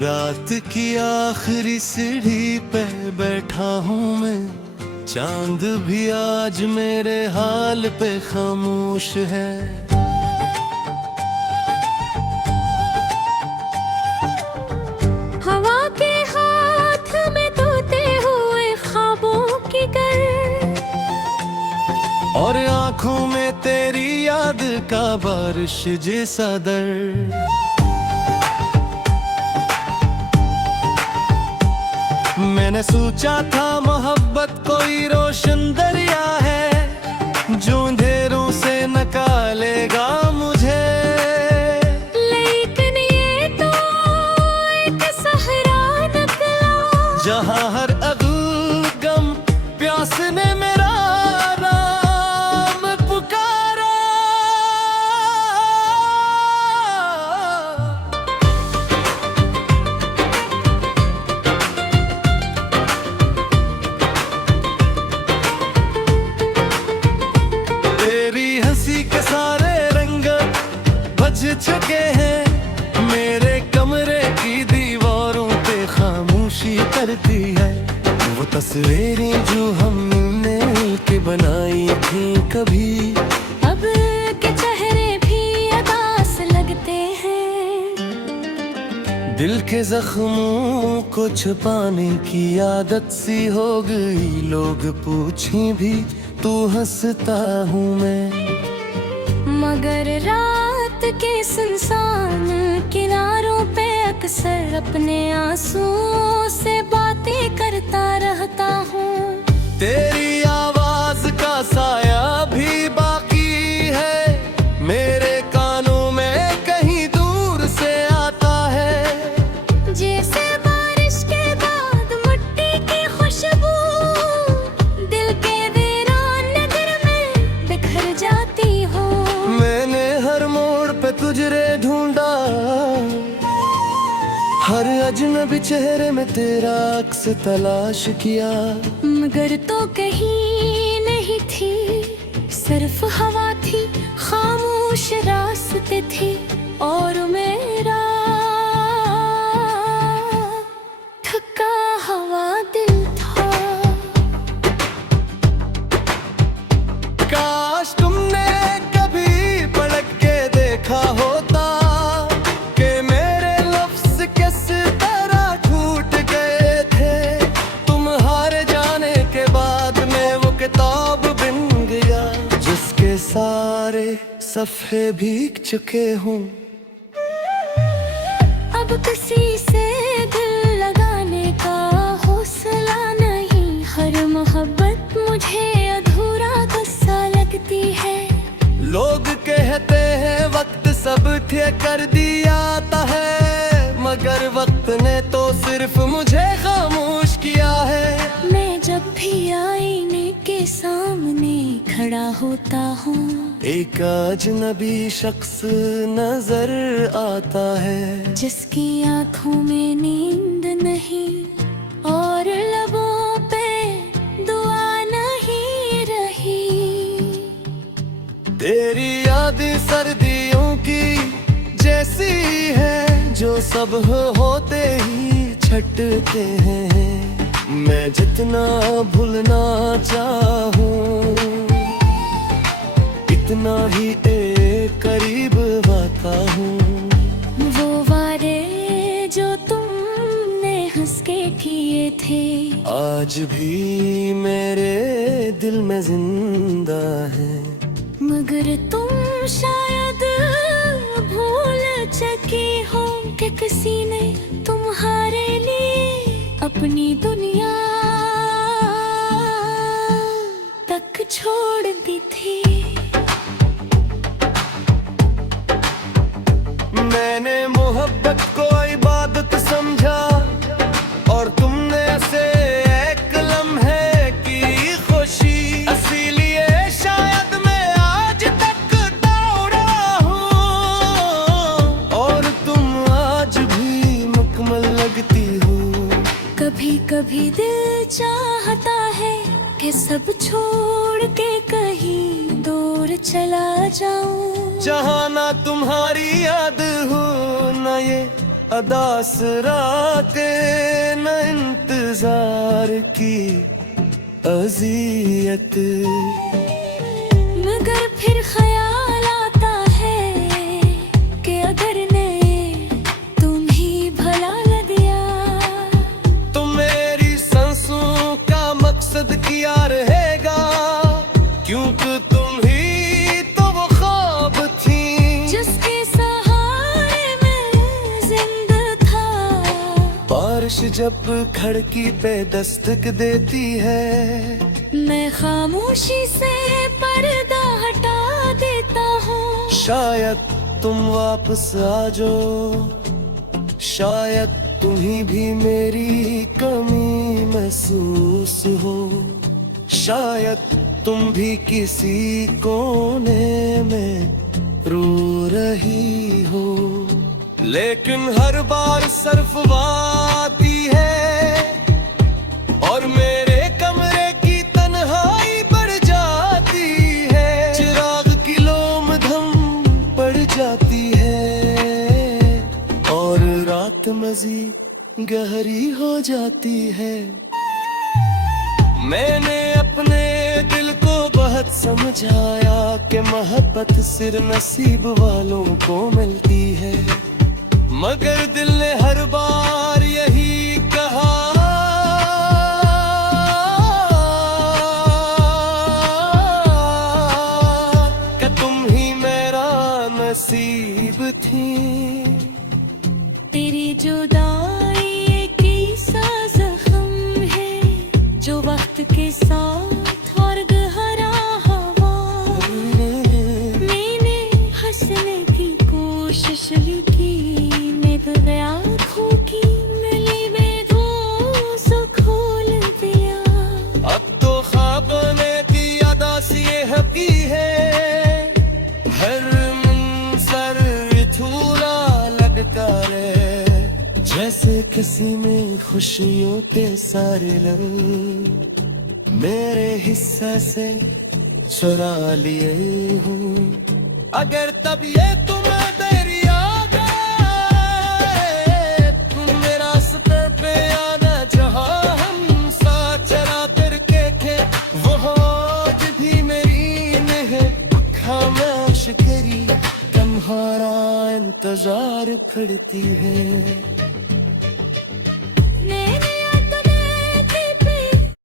रात की आखिरी सीढ़ी पे बैठा हूँ मैं, चांद भी आज मेरे हाल पे खामोश है। हवा के हाथ में तोते हुए ख्वाबों की गर, और आंखों में तेरी याद का बारिश जैसा दर। मैंने सोचा था मोहब्बत कोई रोशन दरिया है, जो अंधेरों से निकालेगा मुझे। लेकिन ये तो एक सहरा निकला, जहाँ हर अगल गम प्यास ने मेरा नाम पुकारा। तेरी हंसी के सारे रंग बज चुके हैं, मेरे कमरे की दीवारों पे खामोशी करती है। वो तस्वीरें जो हमने के बनाई थी कभी, अब के चेहरे भी उदास लगते हैं। दिल के जख्मों को छुपाने की आदत सी हो गई। लोग पूछें भी तू हंसता हूँ मैं, मगर रात के सुनसान किनारों पे अक्सर अपने आंसुओं से बातें करता रहता हूँ। तेरी आवाज का साया भी बाकी है, मेरे कानों में कहीं दूर से आता है। जैसे बारिश के बाद मिट्टी की खुशबू, दिल के वीरान नगर में बिखर जाती हो। मैंने हर मोड़ पे तुझे ढूंढा, हर अजनबी चेहरे में तेरा अक्स तलाश किया। मगर तो कहीं नहीं थी, सिर्फ हवा थी, खामोश रास्ते थे, और मेरा थका हवा दिल था। काश तुमने कभी पलट के देखा होता कि मेरे लफ्ज किस तरह टूट गए थे। तुम हार जाने के बाद मैं वो किताब बिन गया, जिसके सारे सफ़े भीग चुके हूँ। अब किसी से दिल लगाने का हौसला नहीं, हर मोहब्बत मुझे अधूरा गुस्सा लगती है। लोग कहते हैं वक्त सब ठीक कर दिया है, मगर वक्त ने तो सिर्फ मुझे खामोश किया है। मैं जब भी आईने के सामने खड़ा होता हूँ, एक अजनबी शख्स नजर आता है, जिसकी आंखों में नींद नहीं और लबों पे दुआ नहीं रही। तेरी यादें सर्दियों की जैसी है, जो सब होते ही छटते हैं। मैं जितना भूलना चाहूँ, इतना ही एक करीब आता हूँ। वो वादे जो तुमने हंस के किए थे, आज भी मेरे दिल में जिंदा है। मगर तुम शायद भूल चुके हो कि किसी ने तुम्हारे लिए अपनी दुनिया तक छोड़ दी थी। मैंने मोहब्बत को इबादत समझा, और तुमने से एक लम्हे की खुशी, इसीलिए शायद मैं आज तक दौड़ा हूँ। और तुम आज भी मुकम्मल लगती हो। कभी कभी दिल चाहता है कि सब छोड़ के कहीं दूर चला जाऊं, जहाँ ना तुम्हारी याद हो, ना ये अदास रातें न इंतजार की अजियत, मगर फिर ख्याल आता है कि अगर नहीं तुम ही भला दिया तो मेरी सांसों का मकसद किया रहेगा, क्योंकि तुम ही तो वो ख्वाब थी जिसके सहारे मैं जिंदा था। बारिश जब खिड़की पे दस्तक देती है, मैं खामोशी से पर्दा हटा देता हूँ। शायद तुम वापस आ जाओ, शायद तुम्हीं भी मेरी कमी महसूस हो, शायद तुम भी किसी कोने में रो रही हो। लेकिन हर बार सरफ आती है और मेरे कमरे की तन्हाई बढ़ जाती है, चिराग की लोम धम पड़ जाती है और रात मज़ीद गहरी हो जाती है। मैंने अपने दिल को बहुत समझाया कि मोहब्बत सिर्फ नसीब वालों को मिलती है, मगर दिल ने हर बार यही कहा कि तुम ही मेरा नसीब थी। तेरी जुदाई एक ऐसा जख्म है जो वक्त के साथ और गहरा हवा। मैंने हंसने की कोशिश भी की, मगर आँखों की मिली बेधों से खोल दिया। अब तो ख्वाब ने की अदासी हकी है, हर मंजर थोड़ा लगता है जैसे किसी में खुशियों के सारे रंग मेरे हिस्से से चुरा लिए हूँ। अगर तब ये तुम्हें देरी याद आए, तुम मेरे रास्ते पे आना, जहाँ हम साथ चला करके थे वहाँ आज भी मेरी निगाह खामोश करी तुम्हारा इंतजार करती है।